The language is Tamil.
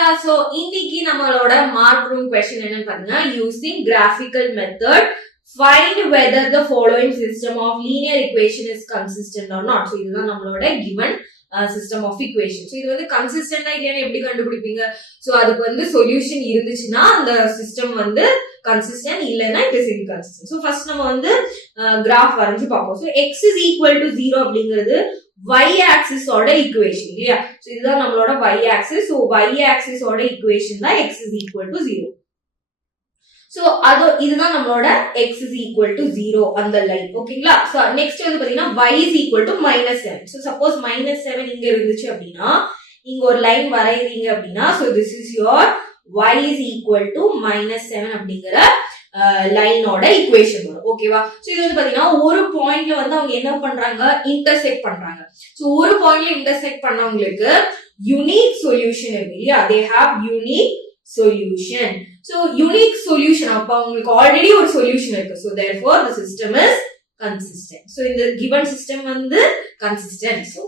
ஓகேங்களா? சோ இன்னைக்கு நம்மளோட மார்க் ரூம் கொஸ்டின் என்னன்னு பாத்தீங்கன்னா, using graphical method find whether the following system of linear equation is consistent or not. So இதுதான் நம்மளோட given system of equation. So இது வந்து கன்சிஸ்டன்டா இல்லையான்னு எப்படி கண்டுபிடிப்பீங்க? சோ அதுக்கு வந்து சொல்யூஷன் இருந்துச்சுன்னா அந்த சிஸ்டம் வந்து கன்சிஸ்டன்ட், இல்லைன்னா it is inconsistent. So first நம்ம வந்து கிராஃப் வரைஞ்சு பார்ப்போம். So X is equal to 0 அப்படிங்கிறது y axis ஓட ஈக்குவேஷன் இல்லையா? சோ இதுதான் நம்மளோட y axis. So y axis ஓட ஈக்குவேஷன் தான் x is equal to 0. So இதுதான் நம்மளோட x is equal to 0 அந்த லைன். ஓகேங்களா? சோ நெக்ஸ்ட் வந்து பாத்தீங்கன்னா y is equal to -7. So suppose -7 இங்க இருந்துச்சு அப்படின்னா இங்க ஒரு லைன் வரையறீங்க அப்படின்னா so this is your y is equal to -7 அப்படிங்கிற லைனோட ஈக்குவேஷன் வரும். ஓகேவா? சோ இது வந்து பாத்தீங்கன்னா ஒரு பாயிண்ட்ல வந்து அவங்க என்ன பண்றாங்க, இன்டர்செக்ட் பண்றாங்க. சோ ஒரு பாயிண்ட்ல இன்டர்செக்ட் பண்ணவங்களுக்கு யூனிக் சொல்யூஷன் இருக்கு இல்லையா? they have unique solution. So unique solution அப்ப உங்களுக்கு ஆல்ரெடி ஒரு சொல்யூஷன் இருக்கு. So therefore the system is consistent. So இந்த given system வந்து consistent. So